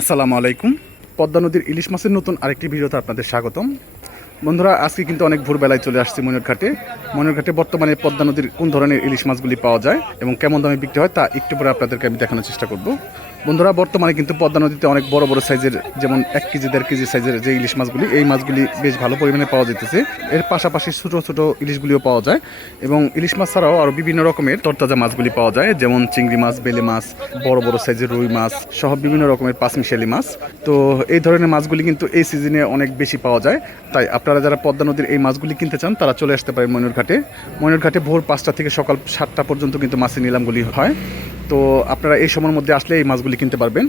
আসসালামু আলাইকুম। পদ্মা নদীর ইলিশ মাছের নতুন আরেকটি ভিডিওতে আপনাদের স্বাগতম। বন্ধুরা, আজকে কিন্তু অনেক ভোরবেলায় চলে আসছি ময়ূরঘাটে ময়ূরঘাটে বর্তমানে পদ্মা নদীর কোন ধরনের ইলিশ মাছগুলি পাওয়া যায় এবং কেমন দামে বিক্রি হয় তা একটু পরে আপনাদেরকে আমি দেখানোর চেষ্টা করব। বন্ধুরা, বর্তমানে কিন্তু পদ্মা নদীতে অনেক বড় বড় সাইজের, যেমন এক কেজি, দেড় কেজি সাইজের যে ইলিশ মাছগুলি, এই মাছগুলি বেশ ভালো পরিমাণে পাওয়া যেতেছে। এর পাশাপাশি ছোট ছোট ইলিশগুলিও পাওয়া যায় এবং ইলিশ মাছ ছাড়াও আরও বিভিন্ন রকমের তরতাজা মাছগুলি পাওয়া যায়, যেমন চিংড়ি মাছ, বেলে মাছ, বড় বড় সাইজের রুই মাছ সহ বিভিন্ন রকমের পাঁচমিশালি মাছ। তো এই ধরনের মাছগুলি কিন্তু এই সিজনে অনেক বেশি পাওয়া যায়। তাই আপনারা যারা পদ্মা নদীর এই মাছগুলি কিনতে চান, তারা চলে আসতে পারেন ময়ূরঘাটে। ময়ূরঘাটে ভোর পাঁচটা থেকে সকাল সাতটা পর্যন্ত কিন্তু মাছের নিলামগুলি হয়। তো আপনারা এই সময়ের মধ্যে আসলে এই মাছগুলি কিনতে পারবেন।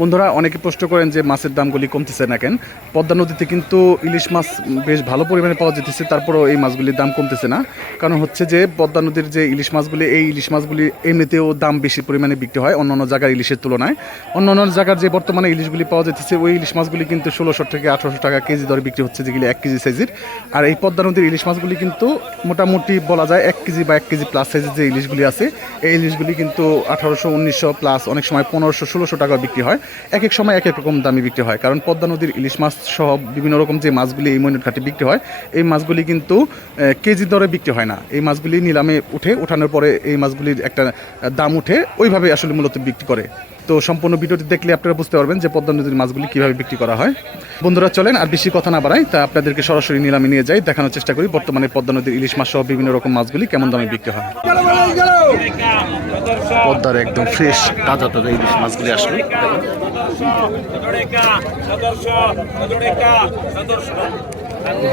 বন্ধুরা, অনেকে প্রশ্ন করেন যে মাছের দামগুলি কমতেছে না কেন? পদ্মা নদীতে কিন্তু ইলিশ মাছ বেশ ভালো পরিমাণে পাওয়া যেতেছে, তারপরও এই মাছগুলির দাম কমতেছে না। কারণ হচ্ছে যে, পদ্মা নদীর যে ইলিশ মাছগুলি, এই ইলিশ মাছগুলি এমনিতেও দাম বেশি পরিমাণে বিক্রি হয় অন্যান্য জায়গার ইলিশের তুলনায়। অন্যান্য জায়গার যে বর্তমানে ইলিশগুলি পাওয়া যেতেছে, ওই ইলিশ মাছগুলি কিন্তু ষোলোশো থেকে আঠারোশো টাকা কেজি দরে বিক্রি হচ্ছে, যেগুলি এক কেজি সাইজের। আর এই পদ্মা নদীর ইলিশ মাছগুলি কিন্তু মোটামুটি বলা যায় এক কেজি বা এক কেজি প্লাস সাইজের যে ইলিশগুলি আছে, এই ইলিশগুলি কিন্তু আঠারোশো, উনিশশো প্লাস অনেক সময় পনেরোশো, ষোলোশো টাকা বিক্রি হয়। এক এক সময় এক এক রকম দামে বিক্রি হয়। কারণ পদ্মা নদীর ইলিশ মাছ সহ বিভিন্ন রকম যে মাছগুলি এই ময়ূর ঘাটে বিক্রি হয়, এই মাছগুলি কিন্তু কেজি দরে বিক্রি হয় না। এই মাছগুলি নিলামে উঠে, ওঠানোর পরে এই মাছগুলির একটা দাম উঠে ওইভাবে আসলে মূলত বিক্রি করে। তো সম্পূর্ণ ভিডিওটি দেখলে আপনারা বুঝতে পারবেন যে পদ্মা নদীর মাছগুলি কীভাবে বিক্রি করা হয়। বন্ধুরা, চলেন, আর বেশি কথা না বাড়াই, তা আপনাদেরকে সরাসরি নিলামে নিয়ে যাই, দেখানোর চেষ্টা করি বর্তমানে পদ্মা নদীর ইলিশ মাছ সহ বিভিন্ন রকম মাছগুলি কেমন দামে বিক্রি হয়। পদ্মার একদম ফ্রেশ তাজা তাজা ইলিশ মাছগুলি আসলে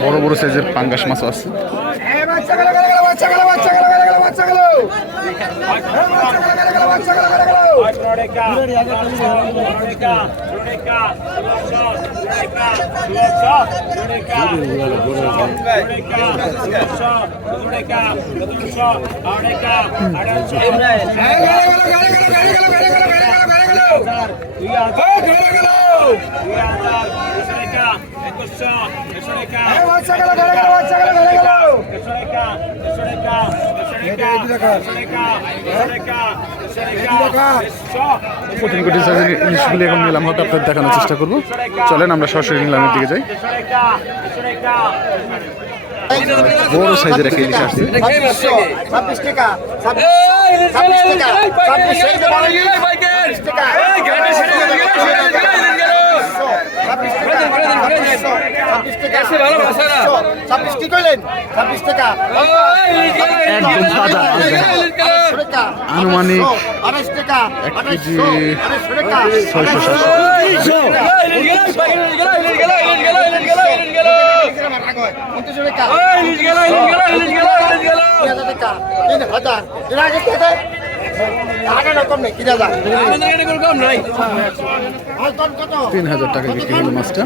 বড় বড় সাইজের পাঙ্গাস মাছ আছে সাইজের ইলিশগুলি এখন নিলাম হয়তো আপনাদের দেখানোর চেষ্টা করব চলেন আমরা সরাসরি নিলামের দিকে যাই বড় সাইজের একটা ইলিশ আসছে ছাব্বিশ টাকা ছাব্বিশ কি কইলেন ছাব্বিশ টাকা একদম আনুমানিক তিন হাজার টাকা বিক্রি হলো মাছটা।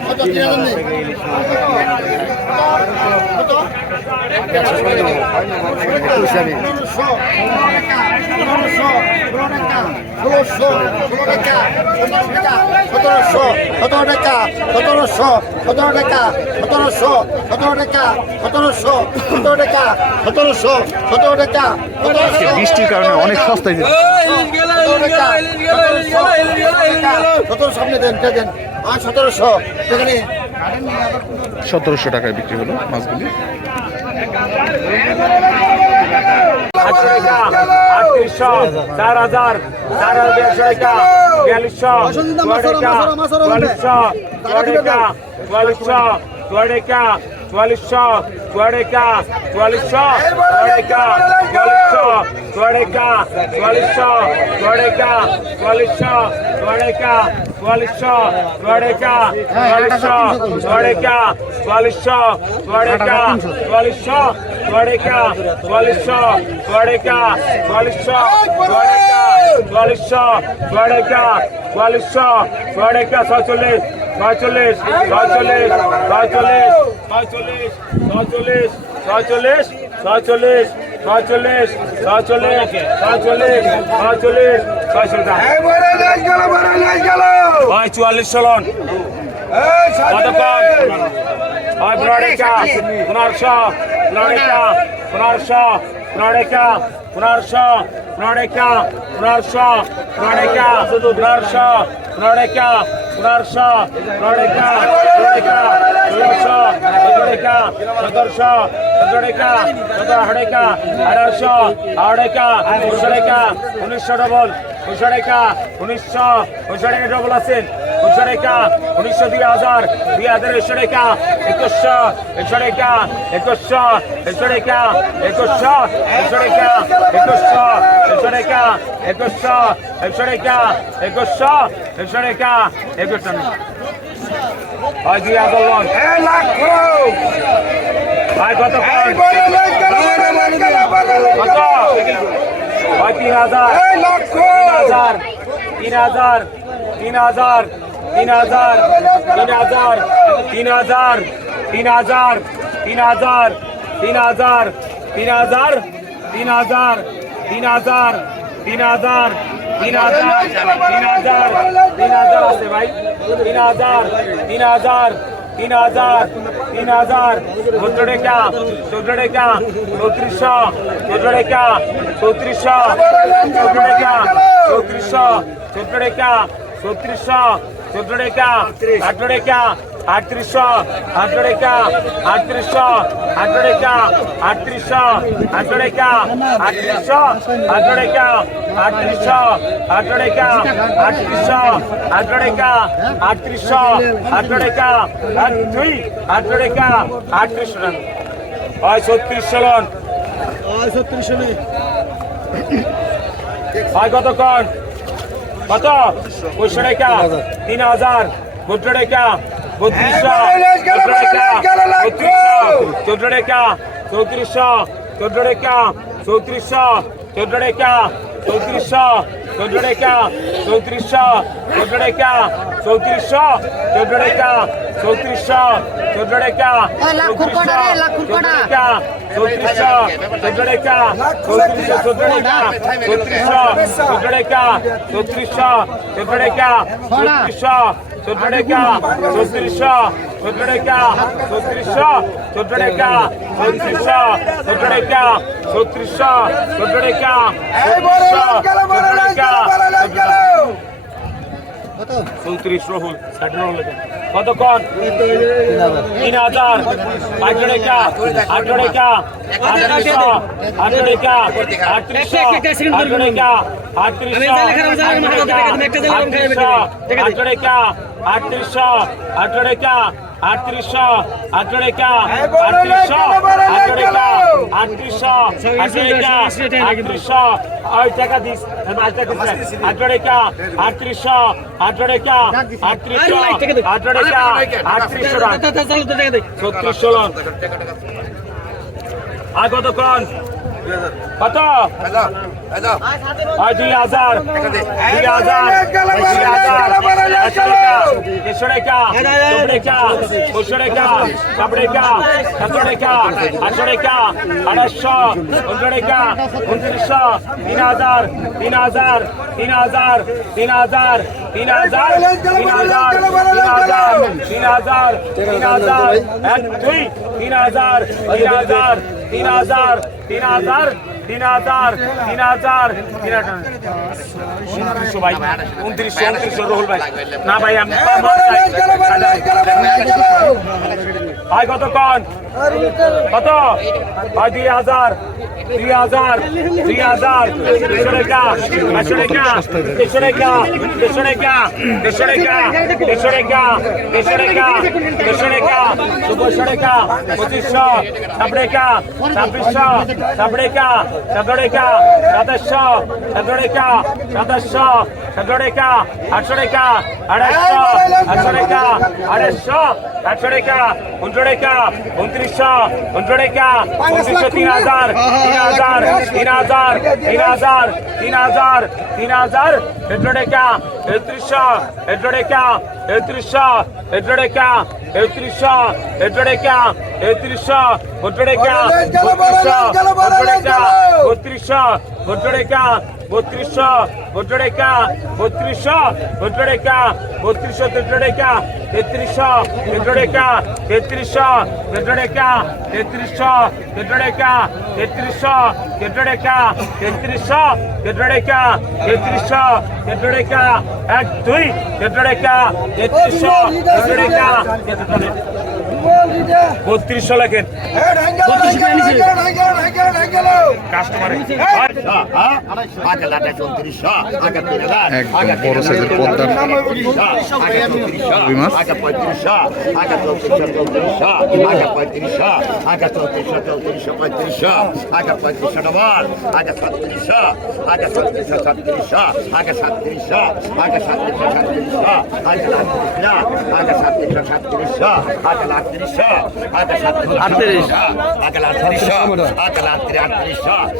হাজার নেই কত সতেরোশো সতেরো টাকা সতেরোশো সতেরো টাকা সতেরোশো সতেরো টাকা সতেরোশো সতেরো টাকা সতেরোশো সতেরো টাকা সতেরোশো বৃষ্টির কারণে অনেক সস্তায় সতেরো সামনে দেন দেন আর সতেরোশো। সেখানে সতেরোশো টাকায় বিক্রি হলো মাছগুলি। আটত্রিশশো চার হাজার চার হাজার টাকা বিয়াল্লিশশো চুয়াল্লিশশো চুয়াল্লিশশো চুয়াল্লিশশো টাকা চুয়াল্লিশশো টাকা চুয়াল্লিশশো টাকা চুয়াল্লিশশো টাকা চুয়াল্লিশশো টাকা চুয়াল্লিশশো টাকা চুয়াল্লিশশো টাকা চুয়াল্লিশশো টাকা চুয়াল্লিশশো টাকা চুয়াল্লিশশো টাকা চুয়াল্লিশশো চুয়াল্লিশশো টাকা চুয়াল্লিশশো টাকা ছয়চল্লিশ ছয়চল্লিশ ছয়চল্লিশ ছয়চল্লিশ ছয়চল্লিশ ছয়চল্লিশ ছয়চল্লিশ ছয়চল্লিশ ছয়চল্লিশ ছয়চল্লিশ ছয়চল্লিশ ছয়চল্লিশ ছয়চল্লিশ ছয় চুয়াল্লিশ চলন কতক্ষণ হয় পুনরেকা পুনর্ষ পুনরেকা পুনর্ষ পুনরেকা পুনর্ষ পুনরেকা পুনর্ষ পুনরেকা পুনর্ষ পুনরেকা পুনর্ষ পুনরেকা পুনরেকা পুনর্ষ পুনরেকা পুনর্ষ পুনরেকা পুনর হরেকা আড়াইশ আড়েকা উনিশশো ডবল উনিশশো ডবল উনিশশো উনিশশো ডবল আছেন উনিশশো টাকা উনিশশো দুই হাজার দুই হাজার একশো টাকা একুশশো একশো টাকা একুশশো একশো টাকা একুশশো একশো টাকা একুশশো একশো টাকা একুশশো একশো টাকা একুশশো একশো টাকা একুশশো হয় দুই হাজার লন হয় কত কত হয় তিন হাজার। তিন হাজার তিন হাজার তিন হাজার। তিন হাজার তিন হাজার তিন হাজার তিন হাজার তিন হাজার তিন হাজার তিন হাজার তিন হাজার তিন হাজার তিন হাজার তিন হাজার তিন হাজার আছে ভাই তিন হাজার তিন হাজার তিন হাজার তিন হাজার চোদ্দ টাকা চোদ্দ টাকা চৌত্রিশশো চোদ্দ টাকা চৌত্রিশশো চোদ্দ টাকা চৌত্রিশশো চোদ্দ টাকা চৌত্রিশশো চোদ্দ টাকা আঠারো টাকা আটত্রিশশো আঠারো টাকা আটত্রিশশো আঠারো টাকা আটত্রিশশো আঠারো টাকা আটত্রিশশো আঠারো টাকা আটত্রিশশো আঠারো টাকা আটত্রিশশো আঠারো টাকা আটত্রিশশো আঠারো টাকা দুই আঠারো টাকা আটত্রিশশো টাকা হয় ছত্রিশশো লন হয় কতক্ষণ কত? পঁয়ষট্টি টাকা। তিন হাজার। বত্রিশ টাকা। বত্রিশশো। চোদ্দ টাকা। চৌত্রিশশো চোদ্দ টাকা। চৌত্রিশশো। চোদ্দ টাকা। চৌত্রিশশো। চোদ্দ টাকা। চৌত্রিশশো। চোদ্দ টাকা চৌত্রিশশো চোদ্দ টাকা চৌত্রিশশো চোদ্দ টাকা ওই লাখুর কোটা রে, লাখুর কোটা। চৌত্রিশশো চোদ্দ টাকা চৌত্রিশশো চোদ্দ টাকা চৌত্রিশশো চোদ্দ টাকা চৌত্রিশশো চোদ্দ টাকা চৌত্রিশশো চোদ্দ টাকা চৌত্রিশশো চোদ্দ টাকা চৌত্রিশশো চোদ্দ টাকা চৌত্রিশশো চোদ্দ টাকা চৌত্রিশশো চোদ্দ টাকা চৌত্রিশশো চোদ্দ টাকা চৌত্রিশ রহুল ষাট রহুল কতক্ষণ তিন হাজার আঠারো টাকা আঠারো টাকা আটত্রিশশো আঠারো টাকা আটত্রিশশো আঠারো টাকা আটত্রিশশো আঠারো টাকা আটত্রিশশো আঠারো টাকা আটত্রিশশো আটরেকা আটত্রিশশো আটরেকা আটত্রিশশো আটরেকা আটত্রিশশো ওই টাকা দিস হ্যাঁ, আটরেকা আটত্রিশশো আটরেকা আটত্রিশশো আটরেকা আটত্রিশশো ছত্রিশশো আগত কন কত? হয় দুই হাজার দুই হাজার দুই হাজার একশো টাকা দেড়শো টাকা চব্বিশ টাকা পঁচিশশো টাকা ছাব্বিশ টাকা সাতশো টাকা আটশো টাকা আড়াইশো উনশো টাকা উনত্রিশশো তিন হাজার তিন হাজার তিন হাজার তিন হাজার তিন হাজার তিন হাজার দুই তিন হাজার তিন হাজার তিন হাজার তিন হাজার তিন হাজার তিন হাজার তিন হাজার উনত্রিশশো ভাই উনত্রিশশো উনত্রিশশো রোহুল ভাই। না ভাই আমি ভাই কতক্ষণ? কত? ভাই, দুই হাজার দুই হাজার দুই হাজার, দেড়শো টাকা একশো টাকা, দেড়শো টাকা দেড়শো টাকা দেড়শো টাকা দেড়শো টাকা দেড়শো টাকা দেড়শো টাকা, চোদ্দশো টাকা, পঁচিশশো আড়াইশো, আটশো টাকা উনশো টাকা अठ्ठावीसशे म्हणजे क्या? पंचवीसशे तीन हज़ार तीन हज़ार तीन हज़ार तीन हज़ार तीन हज़ार तीन हज़ार। एटलोडे क्या? एकत्रीसशे एटलोडे क्या? एकत्रीसशे एटलोडे क्या? एकत्रीसशे एटलोडे क्या? एकत्रीसशे म्हणजे क्या? बत्तीसशे बत्तीसशे म्हणजे क्या? বত্রিশশো ভোট্র রেখা বত্রিশশো ভোট্র রেখা বত্রিশশো তেত্র রেখা তেত্রিশশো তেত্র রেখা তেত্রিশশো তেত্র রেখা তেত্রিশশো তেত্র রেখা তেত্রিশশো তেত্র রেখা তেত্রিশশো তেত্র রেখা তেত্রিশশো এক দুই তেত্র রেখা তেত্রিশশো বত্রিশশো লেখেন। আগে সাতত্রিশশো আগে সাতত্রিশশো আটত্রিশ আকাল আটত্রিশ আকাল আটত্রিশ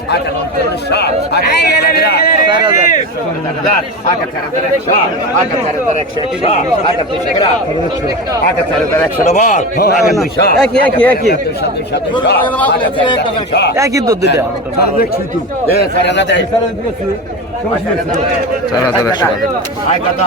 আকাল উনত্রিশ একই তো দুটা চার হাজার একশো টাকা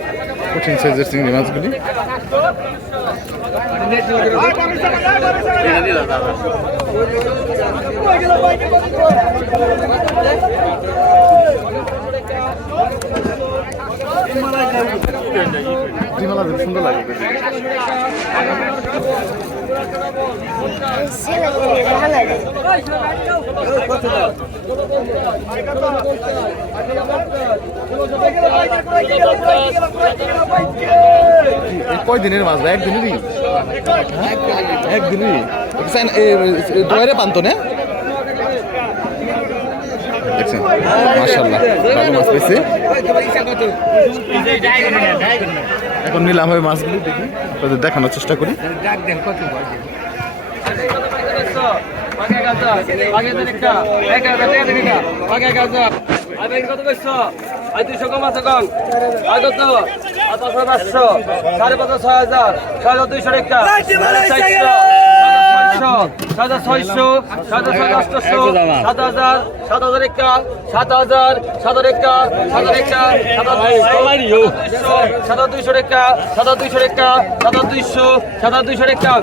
কঠিন সাইজের চিংড়ি মাছগুলি। সুন্দর লাগে। কয় দিনের মাছ ভাই? একদিনেরই? একদিনেরই? দয়ারে পান্ত না? দেখছেন মাশাল্লাহ ভালো মাছ পেয়েছে এখন নিলাম হবে মাছগুলি দেখি আপনাদের দেখানোর চেষ্টা করি। সাড়ে পাঁচশো ছয় হাজার ছয় হাজার দুইশো টাকা। সাত হাজার ছয়শো সাত হাজার আটশো সাত হাজার সাত হাজার একা সাত হাজার সাত হাজার একা সাত হাজার একা সাত হাজার দুইশো টাকা সাত হাজার দুইশো টাকা সাত হাজার দুইশো সাত হাজার দুইশো টাকা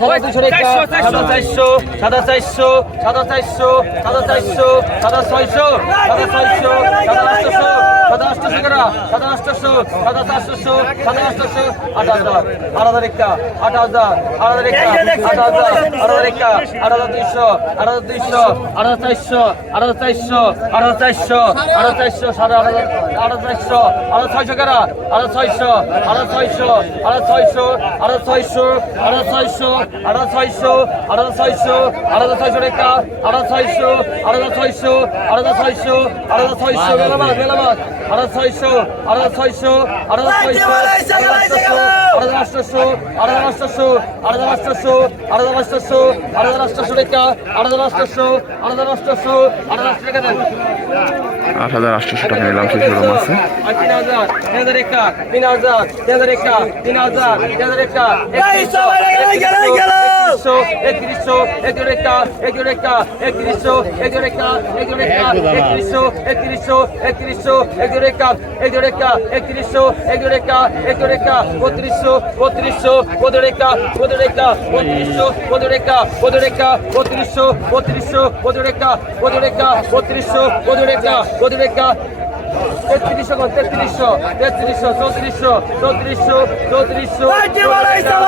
সাদা দুইশো টাকা সাদা চারশো সাদা চারশো সাদা চারশো সাদা চারশো সাদা ছয়শো সাদা ছয়শো সাদা আটশো সাদা আটশো করা সাদা আটশো সাদা চারশো সাদা আটশো আট হাজার আট হাজার একটা আট হাজার আট হাজার একটা আট হাজার আট হাজার একটা আট হাজার দুইশো আট হাজার দুইশো আট হাজার চারশো আট হাজার চারশো আট হাজার চারশো আট হাজার চারশো সাদা আট হাজার আট হাজার চারশো আট হাজার ছয়শো করা আট হাজার ছয়শো আট হাজার ছয়শো আট হাজার ছয়শো আট হাজার ছয়শো আট হাজার ছয়শো আঠারো ছয়শো আঠারো ছয়শো আঠারো ছয়শো টাকা আঠারো ছয়শো আঠারো ছয়শো আঠারো ছয়শো আঠারো ছয়শো আঠারো ছয়শো মেলামাল হাজার ছয়শো হাজার ছয়শো হাজার ছয়শো হাজার আটশো আট হাজার আটশো আট হাজার আটশো আট হাজার আটশো আট হাজার আটশো টাকা আট আটশো আট আটশো আট আটশো টাকা দেন আট হাজার আটশোশো টাকা নিলাম সেই ছোটো মাছে আর তিন হাজার তিন হাজার একটা তিন হাজার তিন হাজার একটা তিন হাজার তিন হাজার একটা একত্রিশশো একত্রিশশো একজন একটা একজন একটা একত্রিশশো একজন একটা একজন একটা একত্রিশশো একত্রিশশো একত্রিশশো একজন রেখা এই রেখা একত্রিশশো, এই রেখা এক রেখা বত্রিশশো বত্রিশশো কত রেখা কত রেখা বত্রিশশো কত রেখা কত রেখা বত্রিশশো বত্রিশশো কত রেখা কত রেখা বত্রিশশো কত রেখা কত রেখা তেত্রিশশো কত তেত্রিশশো তেত্রিশশো চৌত্রিশশো চৌত্রিশশো চৌত্রিশশো। চৌত্রিশশো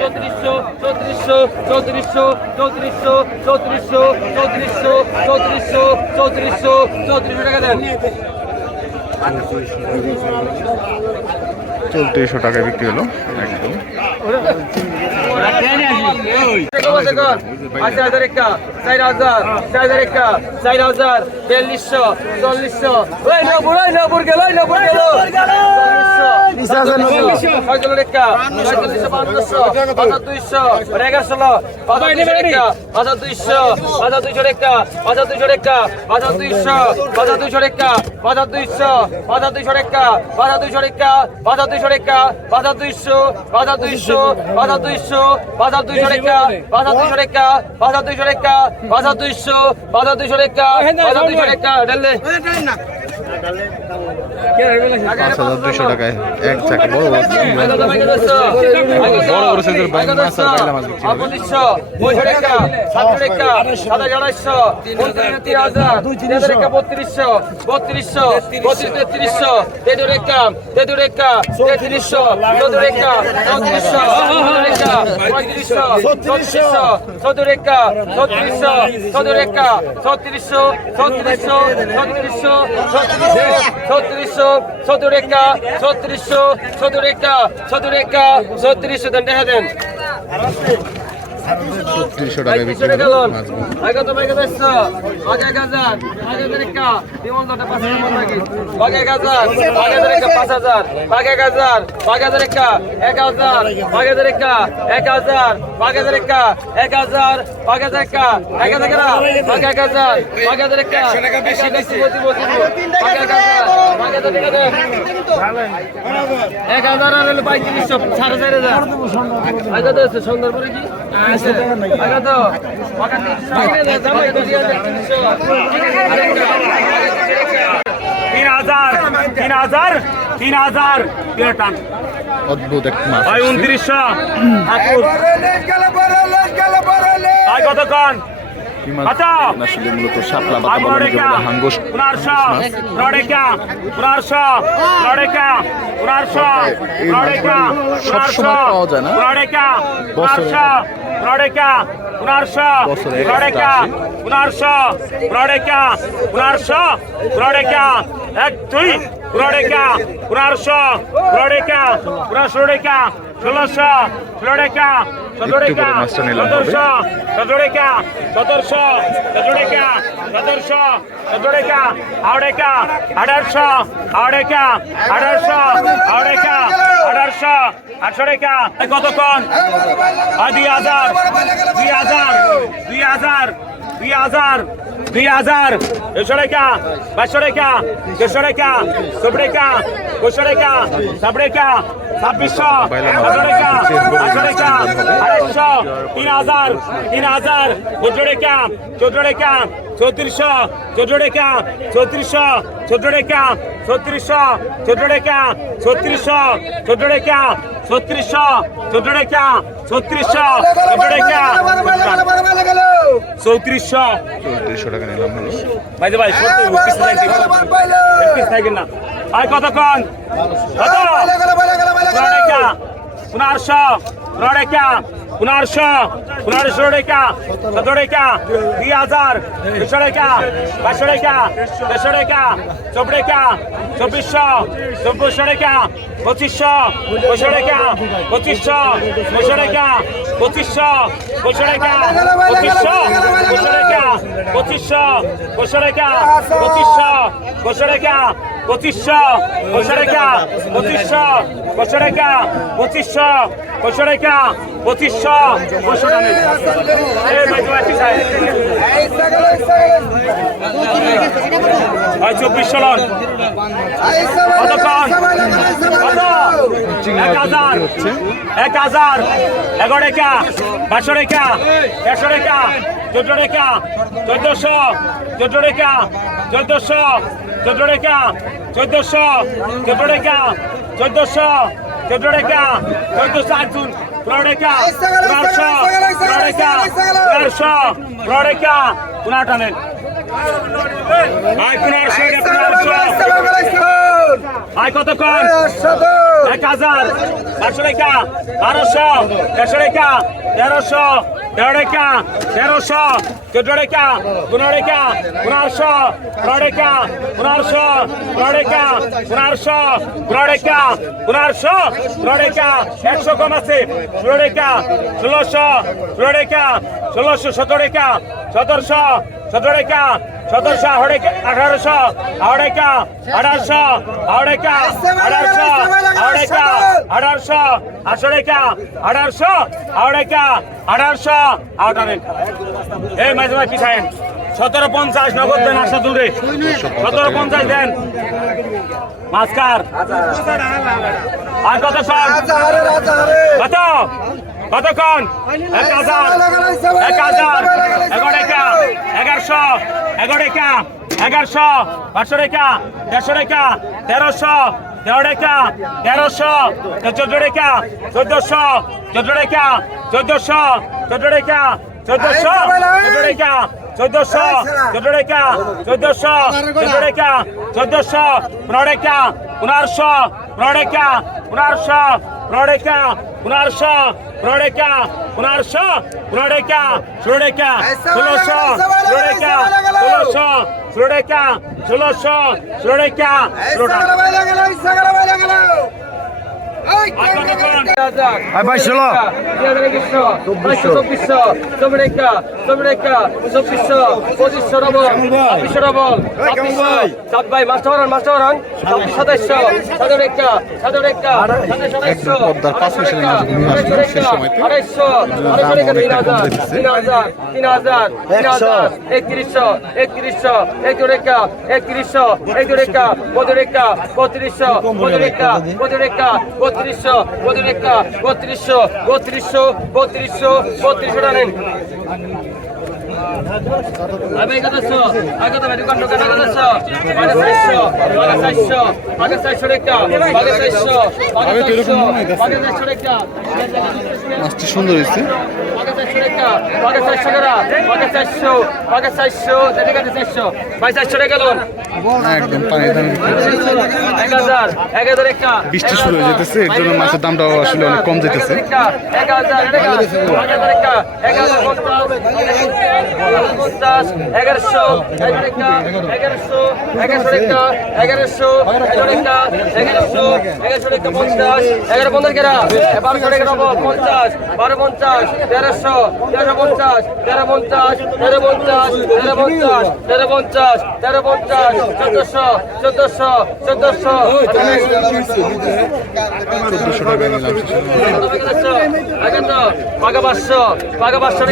চৌত্রিশশো চৌত্রিশশো চৌত্রিশশো চৌত্রিশশো চৌত্রিশশো চৌত্রিশশো চৌত্রিশশো চৌত্রিশশো টাকা দেন। চৌত্রিশশো টাকায় বিক্রি হলো একদম। আশি হাজার একটা চার হাজার চার হাজার একটা চার হাজার বিয়াল্লিশশো চল্লিশশো ওই গেল গেল বাজার দুইশো রেখা বাজার দুইশো রেখা ঢেললে পাঁচ হাজার দুশো টাকায় এক চাকা বড় বড় বড় বড় সাইজের বাইক মাছ আর বাইলা মাছ বিক্রি ছত্রিশশো ছত্রিশশো ছত্রিশশো ছত্রিশশো ছত্রিশশো ছত্রিশশো সতুরেকা ছত্রিশশো সতুরেকা সতুরেকা ছত্রিশশো দেন দেখা দেন। ছত্রিশশো টাকা বিক্রি করে মাছগুলো এক হাজার আর হলো পঁয়ত্রিশশো সাড়ে চার হাজার সন্ধ্যার পরে কি তিন হাজার তিন হাজার তিন হাজার। টান অদ্ভুত এক মাছ। ভাই উনত্রিশশো। ভাই কত কন আচ্ছা। আসলে মূলত শাপলা পাতা বলে হাঙ্গস সবসময় পাওয়া যায় না। বছরে புனடைக்கா புனார்ஷா புனடைக்கா புனார்ஷா புனடைக்கா புனார்ஷா புனடைக்கா এক দুই পুনরেকা পুনর্শ পুনরেকা পুনর্ষরেকা ষোলশ ষোলরেকা একটু করে মাছটা নিলাম হবে আঠারোশো আঠারোশো আঠারোশো আটশো টাকা কতক্ষণ? দুই হাজার দুই হাজার দুই হাজার দুই হাজার দুই হাজার দেড়শো টাকা, পাঁচশো টাকা দেড়শো টাকা সব টাকা, দুশো টাকা সব টাকা, ছাব্বিশশো ছশো টাকা, পাঁচশো টাকা, আড়াইশো, তিন হাজার তিন হাজার, চোদ্দ টাকা চোদ্দ টাকা, চৌত্রিশশো, চোদ্দ টাকা, চৌত্রিশশো চোদ্দ টাকা ছত্রিশশো চোদ্দ টাকা ছত্রিশশো চোদ্দ টাকা ছত্রিশশো চোদ্দ টাকা ছত্রিশশো চোদ্দ টাকা চৌত্রিশশো। চৌত্রিশশো টাকা নিলাম ভাই ভাই সত্যি না। আর কতক্ষণ? কত পনেরো টাকা পনেরোশো পনেরোশো টাকা সতেরো টাকা দুই হাজার দুশো টাকা পাঁচশো টাকা দেড়শো টাকা চব্ব টাকা চব্বিশশো চব্বিশশো টাকা পঁচিশশো পঁচিশশো টাকা পঁচিশশো পঁচিশশো টাকা পঁচিশশো পঁচিশশো টাকা পঁচিশশো পঁচিশশো টাকা পঁচিশশো পঁচিশশো টাকা পঁচিশশো পঁচিশশো টাকা পঁচিশশো কশো টাকা, পঁচিশশো কশো টাকা, পঁচিশশো কশো টাকা, পঁচিশশো কশো টাকা। চব্বিশশো লন। কতক্ষণ এক হাজার। এক হাজার। এগারো টাকা বারোশো টাকা, একশো টাকা, চোদ্দ টাকা, চোদ্দোশো, চোদ্দ টাকা, চোদ্দোশো। চোদ্দ টাকা চোদ্দশো চোদ্দ টাকা চোদ্দশো চোদ্দ টাকা চোদ্দশো আটজন আচ্ছা, প্রোডেকা পুনরশো প্রোডেকা পুনরশো প্রোডেকা পুনর টানেন আয় কত কর এক হাজার। একশো রেখা বারোশো। একশো রেখা তেরোশো। তেরো তেরোশো। চোদ্দ রেখা পনেরো রেখা পনেরোশো। পনেরো রেখা পনেরোশো। পনেরো রেখা পনেরোশো। পনেরো রেখা পনেরোশো। পনেরো একশো কম আছে। ষোলো ষোলোশো। ষোলো ষোলোশো সতেরো সতেরোশো। সতেরো রেখা সতেরোশো আড়াইকা আঠারোশো আড়াইকা আঠারোশো আড়াইকা আঠারোশো আড়াইকা আঠারোশো রেখা আঠারোশো আড়াইকা আঠারোশো আঠারো এই মাঝে মাঝে পিছায়েন সতেরো পঞ্চাশ নগদ দেন আসা দূরে সতেরো পঞ্চাশ দেন। মাস্কার আর কত কন কত? কতক্ষণ? এক হাজার এক হাজার এগারো রেখা এগারোশো এগারো রেখা এগারোশো পাঁচশো রেখা দেড়শো রেখা তেরোশো তেরো রেখা তেরোশো চোদ্দ রেখা চোদ্দশো চোদ্দ রেখা চোদ্দশো চোদ্দ রেখা চোদ্দশো চোদ্দ রেখা চোদ্দশো চোদ্দ রেখা চোদ্দশো চোদ্দ রেখা চোদ্দশো পনেরো রেখা পনেরোশো পনেরো রেখা পনেরোশো পনেরো রেখা পনেরোশো পনেরো রেখা পনেরোশো পনেরো রেখা ষোলো রেখা ষোলোশো ষোলো রেখা ষোলো চব্বিশশো চব্বিশশো চব্বিশশো পঁচিশশো ডবল ছাব্বিশশো ডবল সাত ভাই মাস্টার হরান মাস্টার হরান ছাব্বিশ সাতাইশশো সাতের একটা সাতের একটা সাতাইশশো সময়তে। আড়াইশো তিন হাজার তিন হাজার তিন হাজার তিন হাজার একত্রিশশো একত্রিশশো এক রেখা একত্রিশশো এক পদ রেখা বত্রিশশো পদ রেখা বত্রিশশো বত্রিশশো বত্রিশশো বত্রিশশো বত্রিশশো বত্রিশশো টানেন। চারশো রেখা মাছটি সুন্দর হয়েছে। চারশো একদম এক হাজার এক হাজার একটা বৃষ্টি শুরু হয়ে যেতেছে, এর জন্য মাছের দামটাও আসলে অনেক কম যেতেছে একটা পঞ্চাশ এগারোশো এগারোশো এগারোশো একটা এগারোশো এগারো একটা এগারোশো এগারোশো একটা পঞ্চাশ এগারো পঞ্চাশ কেরা বারোশো টাকা পঞ্চাশ বারো পঞ্চাশ তেরোশো তেরো পঞ্চাশ তেরো পঞ্চাশ তেরো পঞ্চাশ তেরো পঞ্চাশ তেরো পঞ্চাশ তেরো পঞ্চাশ চোদ্দশো চোদ্দশো চোদ্দশো পাকা পাঁচশো পাকা পাঁচশো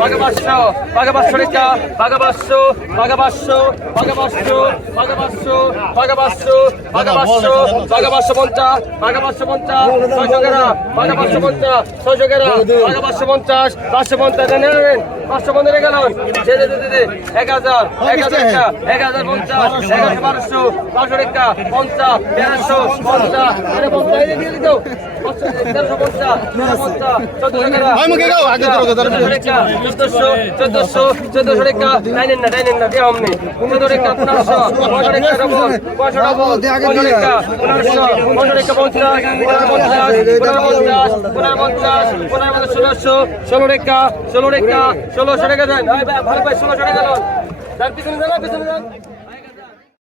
পাকা পাঁচশো পাকা পাঁচশো রেখা পাকা পাঁচশো পাকা পাঁচশো পাকা পাঁচশো পাকা পাঁচশো পাকা পাঁচশো পাকা পাঁচশো পাকা পাঁচশো পঞ্চাশ পাঁচশো পঞ্চাশ ছয়শো গেরা পাঁচশো পঞ্চাশ ছয়শো গেরা পাকা পাঁচশো পঞ্চাশ পাঁচশো পঞ্চাশ নেন পাঁচশো পঞ্চাশ গেল এক হাজার এক হাজার রেখা এক হাজার পঞ্চাশ বারোশো বারোশো রেখা পঞ্চাশ তেরোশো পঞ্চাশ। তেরো পঞ্চাশ দিয়ে দিত তেরোশো পঞ্চাশ পঞ্চাশ চোদ্দশো গেরা চোদ্দশো চোদ্দশো চোদ্দশো রেখা ডাইনেন না ডাইনেন না অমনি রেখা পনেরোশো পনেরো রেখা ডবল পনেরোশো ডবল পনেরো রেখা পনেরোশো পনেরো রেখা পঞ্চাশ পনেরো পঞ্চাশ পনেরো পঞ্চাশ পনেরো পঞ্চাশ পনেরো পঞ্চাশ ষোলোশো ষোলো রেখা ষোলো রেখা ষোলোশো রেখা দেন। ভালো ভাই ষোলোশো টাকা দেন পিছনে যান পিছনে যান।